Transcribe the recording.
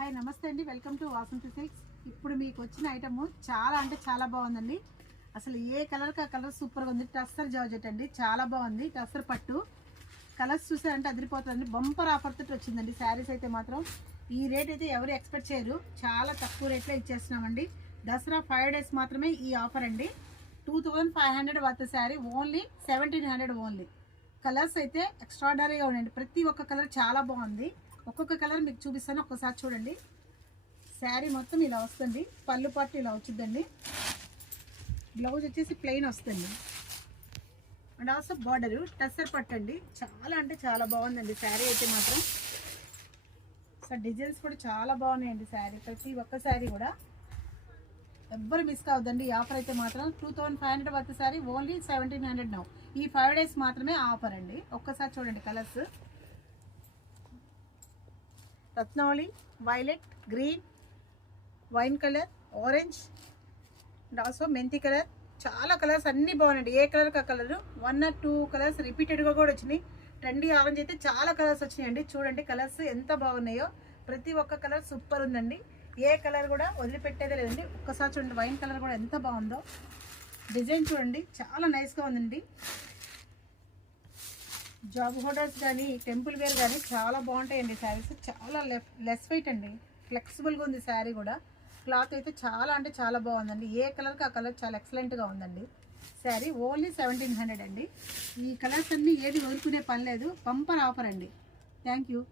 Hi నమస్తే అండి, welcome to Vasanthi silks. ఇప్పుడు మీకు వచ్చిన ఐటమ్ చాలా అంటే చాలా బాగుందండి. అసలు ఏ కలర్కి ఆ కలర్ సూపర్గా ఉంది. టస్సర్ జార్జెట్ అండి, చాలా బాగుంది. టస్సర్ పట్టు కలర్స్ చూసారంటే అదిరిపోతుందండి. బంపర్ ఆఫర్ తోటి వచ్చిందండి. శారీస్ అయితే మాత్రం ఈ రేట్ అయితే ఎవరు ఎక్స్పెక్ట్ చేయరు. చాలా తక్కువ రేట్లో ఇచ్చేస్తున్నామండి. దసరా 5 days మాత్రమే ఈ ఆఫర్ అండి. 2500 worth sari only 1700 only. Colours అయితే ఎక్స్ట్రాడనరీగా ఉన్నాయండి. ప్రతి ఒక్క కలర్ చాలా బాగుంది. ఒక్కొక్క కలర్ మీకు చూపిస్తాను, ఒక్కసారి చూడండి. శారీ మొత్తం ఇలా వస్తుంది, పళ్ళు పట్టు ఇలా వచ్చిందండి. బ్లౌజ్ వచ్చేసి ప్లెయిన్ వస్తుంది అండ్ ఆల్సో బార్డర్ టస్సర్ పట్టు అండి. చాలా అంటే చాలా బాగుందండి శారీ అయితే మాత్రం. సో డిజైన్స్ కూడా చాలా బాగున్నాయండి. శారీ ప్రతి ఒక్క శారీ కూడా ఎవ్వరు మిస్ కావద్దండి. ఈ ఆఫర్ అయితే మాత్రం 2500 వర్త్ శారీ ఓన్లీ 1700 నౌ. ఈ 5 days మాత్రమే ఆఫర్ అండి. ఒక్కసారి చూడండి కలర్స్. రత్నావళి, violet, green, wine colour, orange and also మెంతి కలర్. చాలా కలర్స్ అన్నీ బాగున్నాయండి. ఏ కలర్కి ఆ కలర్ 1 or 2 కలర్స్ రిపీటెడ్గా కూడా వచ్చినాయి. ట్రెండీ ఆరెంజ్ అయితే చాలా కలర్స్ వచ్చినాయండి. చూడండి కలర్స్ ఎంత బాగున్నాయో. ప్రతి ఒక్క కలర్ సూపర్ ఉందండి. ఏ కలర్ కూడా వదిలిపెట్టేదే లేదండి. ఒక్కసారి చూడండి, వైన్ కలర్ కూడా ఎంత బాగుందో. డిజైన్ చూడండి, చాలా నైస్గా ఉందండి. జాబ్ హోల్డర్స్ కానీ టెంపుల్ వేర్ కానీ చాలా బాగుంటాయండి శారీస్. చాలా లెస్ వెయిట్ అండి, ఫ్లెక్సిబుల్గా ఉంది శారీ కూడా. క్లాత్ అయితే చాలా అంటే చాలా బాగుందండి. ఏ కలర్కి ఆ కలర్ చాలా ఎక్సలెంట్గా ఉందండి. శారీ ఓన్లీ 1700 అండి. ఈ కలర్స్ అన్నీ ఏది వదులుకునే పని లేదు. బంపర్ ఆఫర్ అండి. Thank you.